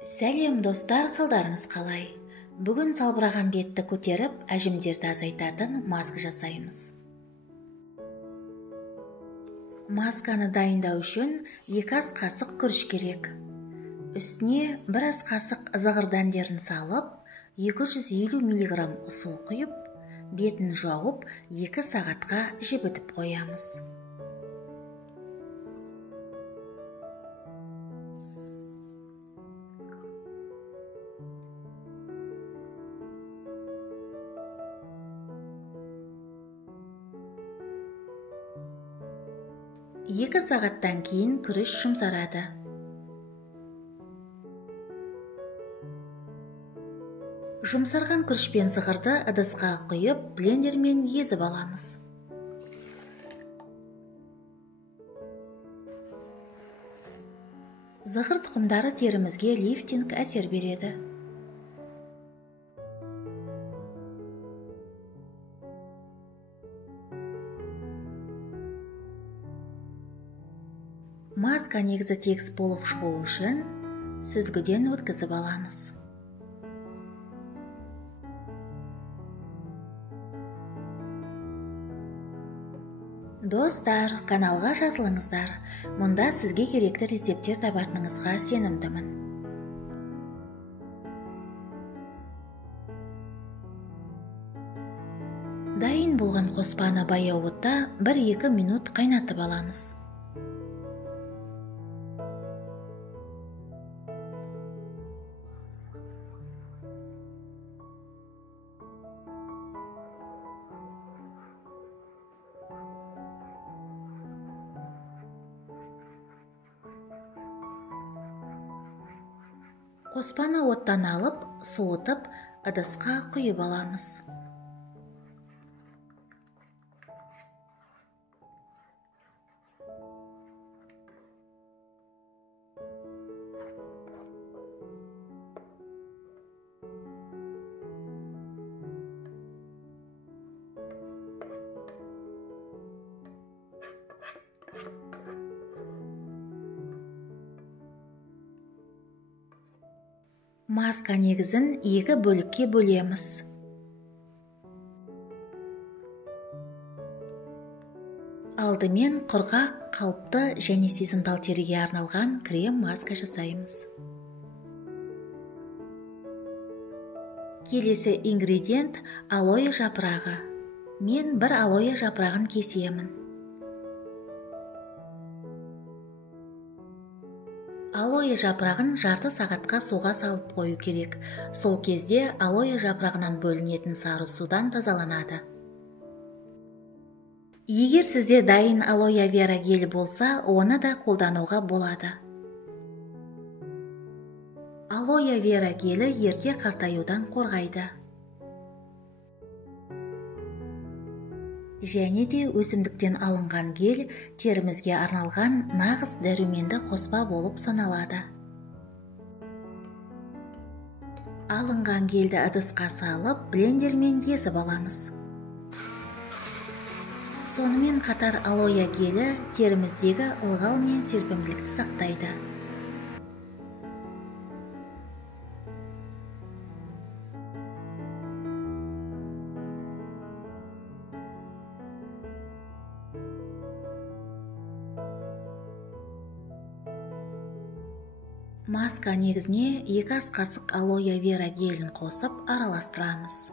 Сәлем достар, қалдарыңыз қалай? Бүгін салбыраған бетті көтеріп, әжімдерді азайтатын маска жасаймыз. Масканы дайындау үшін 2 ас қасық күріш керек. Үстіне 1 ас қасық зығыр дәндерін салып, 250 мг су құйып, бетін жауып 2 сағатқа жібітіп қоямыз. Екі сағаттан кейін күріш жұмсарады. Жұмсарған күріш пен зығырды ыдысқа құйып, блендермен езіп аламыз. Зығыр тұқымдары терімізге лифтинг әсер береді. Маска негізі тегіс болып шығу үшін сүзгіден өткізіп аламыз. Достар, каналға жазылыңыздар. Мұнда сізге керекті рецептер табатыныңызға сенімдімін. Дайын болған қоспаны баяу отта 1-2 минут қайнатып аламыз. Қоспаны оттан алып, суытып, ыдысқа құйып аламыз. Маска негізін 2 бөлікке бөлеміз. Алдымен құрғақ, қалыпты және сезімтал теріге арналған крем маска жасаймыз. Келесі ингредиент алоэ жапырағы. Мен 1 алоэ жапырағын кесемін. Алоэ жапырағын жарты сағатқа суға салып қою керек. Сол кезде алоэ жапырағынан бөлінетін сары судан тазаланады. Егер сізде дайын алоэ вера гель болса, оны да қолдануға болады. Алоэ вера гелі ерте қартаюдан қорғайды. Және де өсімдіктен алынған гель терімізге арналған нағыз дәруменді қоспа болып саналады. Алынған гельді ыдысқа салып, блендермен езіп аламыз. Сонымен қатар алоэ гелі теріміздегі ылғал мен серпімділікті сақтайды. Маска негізіне 2 ас қасық алоэ вера гелін қосып араластырамыз.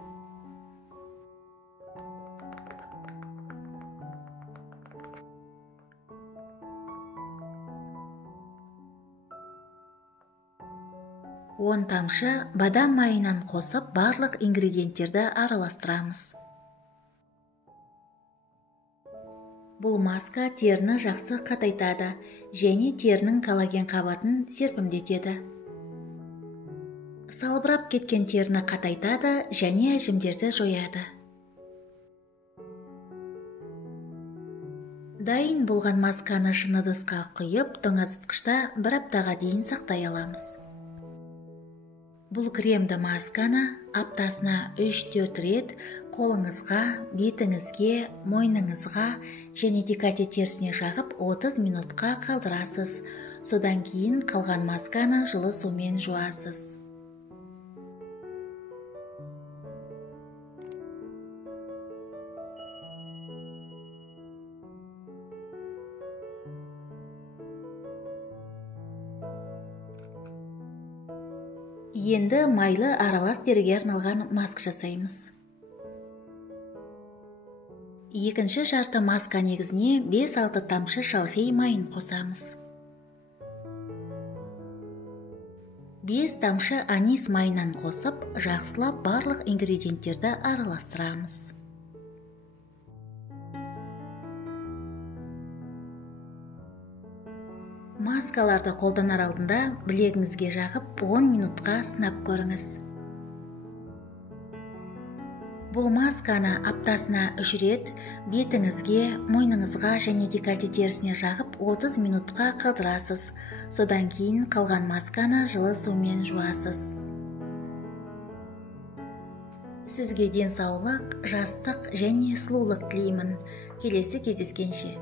Он тамшы бадам майынан қосып барлық ингредиенттерді араластырамыз. Бұл маска теріні жақсы қатайтады және терінің коллаген қабатын серпімдетеді. Салбырап кеткен теріні қатайтады және әжімдерді жояды. Дайын болған масканы шыны ыдысқа құйып, тоңазытқышта 1 аптаға дейін сақтай аламыз. Бұл кремді масканы аптасына 3-4 рет қолыңызға, бетіңізге, мойныңызға және декольте терісіне жағып 30 минутқа қалдырасыз. Содан кейін қалған масканы жылы сумен жуасыз. Енді майлы аралас теріге арналған маска жасаймыз. Екінші жарты маска негізіне 5-6 тамшы шалфей майын қосамыз. 5 тамшы анис майынан қосып, жақсылап барлық ингредиенттерді араластырамыз. Маскаларды қолданар алдында білегіңізге жағып 10 минутқа сынап көріңіз. Бұл масканы аптасына 3 рет бетіңізге, мойныңызға және декольте терісіне жағып 30 минутқа қылдырасыз. Содан кейін қалған масканы жылы сумен жуасыз. Сізге денсаулық, жастық және сұлулық тілеймін. Келесі кездескенше.